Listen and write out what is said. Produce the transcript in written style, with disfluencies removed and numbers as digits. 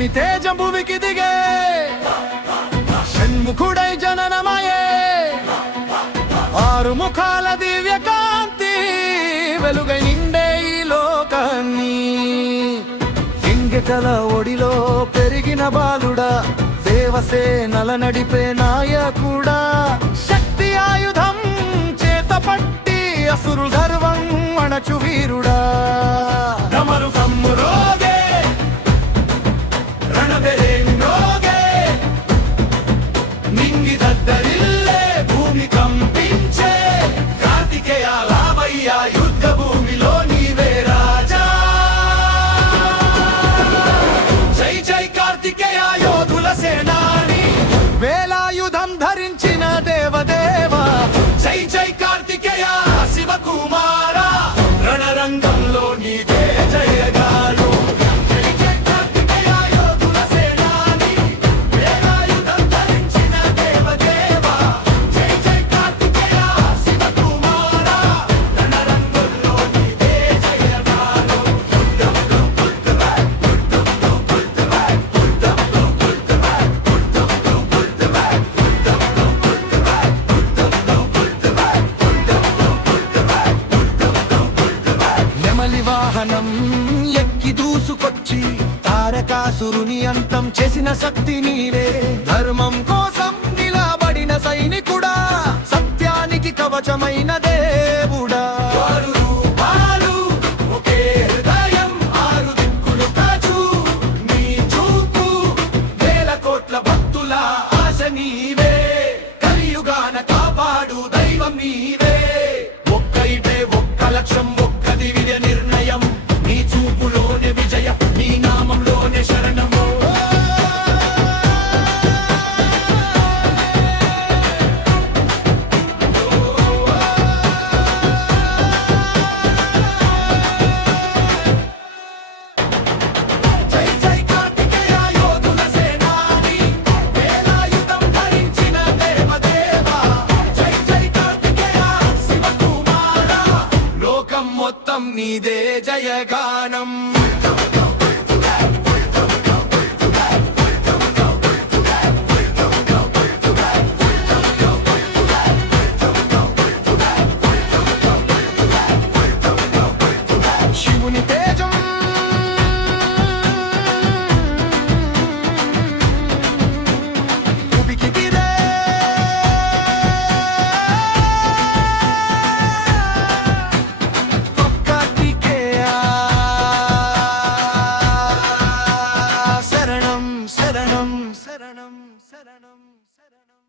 శివుని తేజం భూమికి దిగే షణ్ముఖుడై జననమయే ఆరు ముఖాల దివ్య కాంతి వెలుగై నిండే ఈ లోకాన్ని ఇంగికల ఒడిలో పెరిగిన బాలుడా దేవసేనల నడిపే నాయకుడా శక్తి ఆయుధం చేత పట్టి అసురు గర్వం అణచు వీరుడా డమరు కమ్ము రోగే రణబెరేంగోగే నింగి దద్దరిల్లే భూమి కంపించే కార్తికేయ రామయ్య యుద్ధ భూమిలో నీవే రాజా జై జై కార్తికేయ యోధుల సేనాని వేలాయుధం ధరించిన దేవదేవ జై జై కార్తికేయ శివకుమార రణరంగంలో నీదే జయగాలు వాహనం ఎక్కి దూసుకొచ్చి తారకాసురుని అంతం చేసిన శక్తి నీవే ధర్మం కోసం నిలబడిన సైనికుడా సత్యానికి కవచమైన దేవుడా ఆరు రూపాలు ఒకే హృదయం ఆరు దిక్కులు కాచు నీ చూపు వేల కోట్ల భక్తుల ఆశ నీవే కలియుగాన కాపాడు దైవం నీవే ఒక్కైతే ఒక్క లక్ష్యం ఒక్క దివ్య నిర్ణయం నీ చూపులోనే విజయ నీ నామంలోనే శరణము జై జై కార్తికేయ యోధుల సేనాని వేలాయుధం ధరించిన దేవదేవ జై జై కార్తికేయ శివకుమార లోకం మొత్తం నీదే జయగానం శివుని తేజం భూమికి దిగే కార్తికేయ శరణం శరణం శరణం శరణం శరణం